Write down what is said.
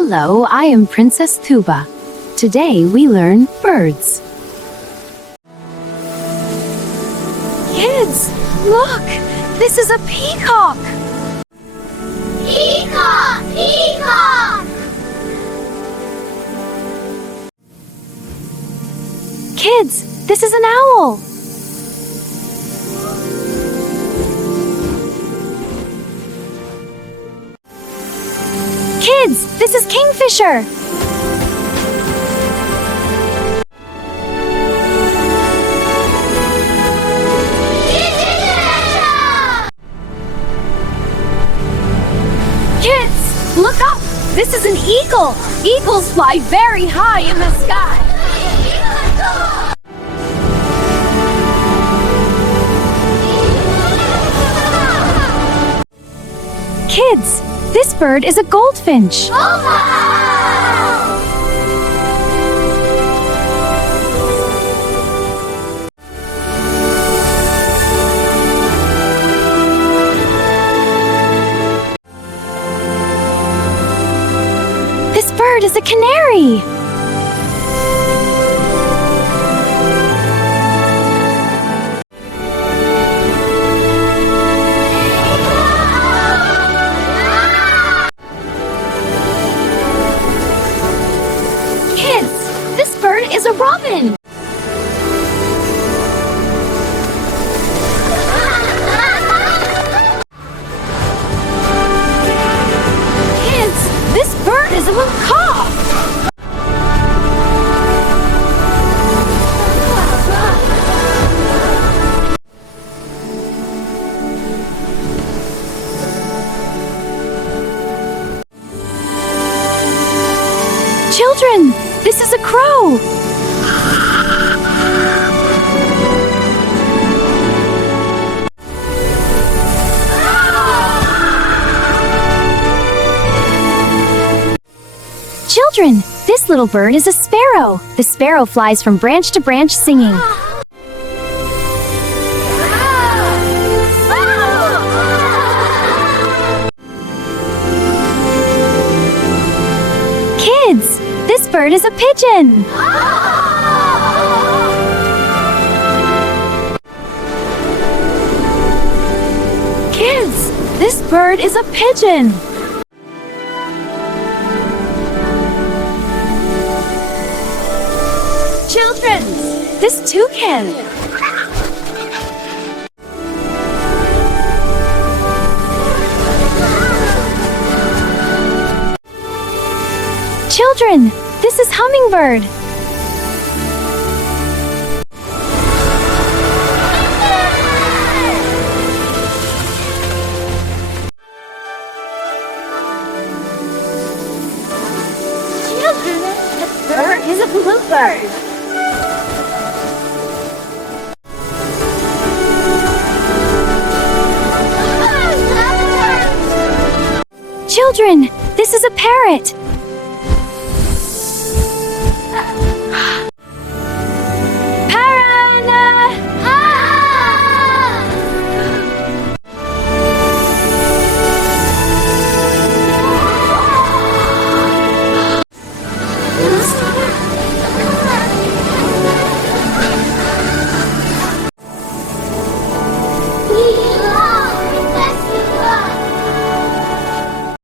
Hello, I am Princess Tuba. Today we learn birds. Kids, look! This is a peacock! Peacock! Peacock! Kids, this is an owl! Kids, this is kingfisher! Kids, look up! This is an eagle! Eagles fly very high in the sky! Kids, this bird is a goldfinch! This bird is a canary! Kids, this bird is a robin! Kids, this bird is a macaw! Children, this is a crow! Children, this little bird is a sparrow. The sparrow flies from branch to branch singing. Kids, this bird is a pigeon. Kids, this bird is a pigeon. Children, this toucan. Children, this is hummingbird. Children, this bird is a bluebird. Children, this is a parrot.